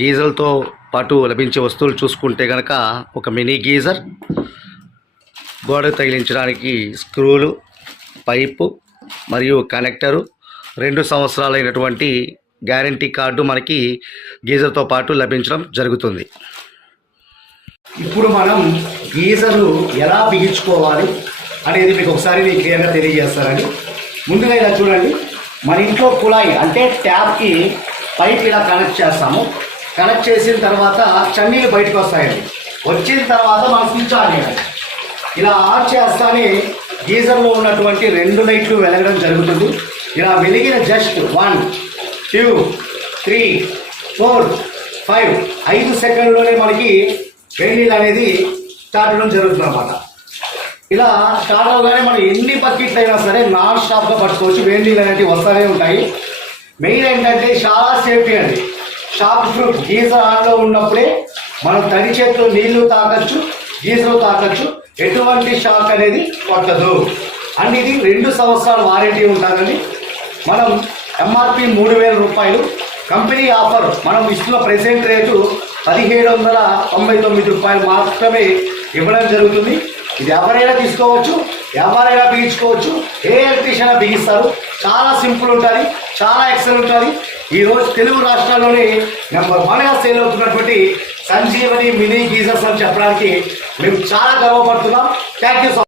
గీజర్తో పాటు లభించే వస్తువులు చూసుకుంటే కనుక ఒక మినీ గీజర్, గోడకు తగిలించడానికి స్క్రూలు, పైపు మరియు కనెక్టరు, 2 సంవత్సరాలైనటువంటి గ్యారంటీ కార్డు మనకి గీజర్తో పాటు లభించడం జరుగుతుంది. ఇప్పుడు మనం గీజర్లు ఎలా బిగించుకోవాలి అనేది మీకు ఒకసారి నేను క్లియర్గా తెలియజేస్తానండి. ముందుగా ఇలా చూడండి, మన ఇంట్లో కుళాయి అంటే ట్యాప్కి పైప్ ఇలా కనెక్ట్ చేస్తాము. కనెక్ట్ చేసిన తర్వాత చన్నీళ్ళు బయటకు వస్తాయండి. వచ్చిన తర్వాత మనం స్విచ్ ఆన్ చేయాలి. ఇలా ఆన్ చేస్తానే గీజర్లో ఉన్నటువంటి 2 లైట్లు వెలగడం జరుగుతుంది. ఇలా వెలిగిన జస్ట్ 1, 2, 3, 4, 5 5 సెకండ్లోనే మనకి వేడి నీళ్ళు అనేది స్టార్ట్ అవ్వడం జరుగుతుంది అన్నమాట. ఇలా స్టార్ట్ అవగానే మనం ఎన్ని బకెట్లు అయినా సరే నాన్ స్టాప్గా పట్టుకోవచ్చు. వేడి నీళ్ళు అనేవి వస్తూనే ఉంటాయి. మెయిన్ ఏంటంటే చాలా సేఫ్టీ అండి. షాక్ ప్రూఫ్ గీజర్ ఆన్లో ఉన్నప్పుడే మనం తడి చేతిలో నీళ్లు తాకచ్చు, గీజర్ తాకచ్చు, ఎటువంటి షాక్ అనేది కొట్టదు. అండ్ ఇది 2 సంవత్సరాల వారంటీ ఉంటుందండి. మనం ఎంఆర్పి 3,000 రూపాయలు, కంపెనీ ఆఫర్ మనం ఇస్తున్న ప్రెసెంట్ రేటు 1,799 రూపాయలు మాత్రమే ఇవ్వడం జరుగుతుంది. ఇది ఎవరైనా తీసుకోవచ్చు, ఎవరైనా బిగించుకోవచ్చు, ఏ ఎలక్ట్రీషియన్ బిగిస్తారు. చాలా సింపుల్ ఉంటుంది, చాలా ఎక్సలెంట్ ఉంటుంది. ఈరోజు తెలుగు రాష్ట్రాల్లోనే నెంబర్ 1గా సేల్ అవుతున్నటువంటి సంజీవని మినీ గీజర్స్ అని చెప్పడానికి మేము చాలా గర్వపడుతున్నాం. Thank you so much.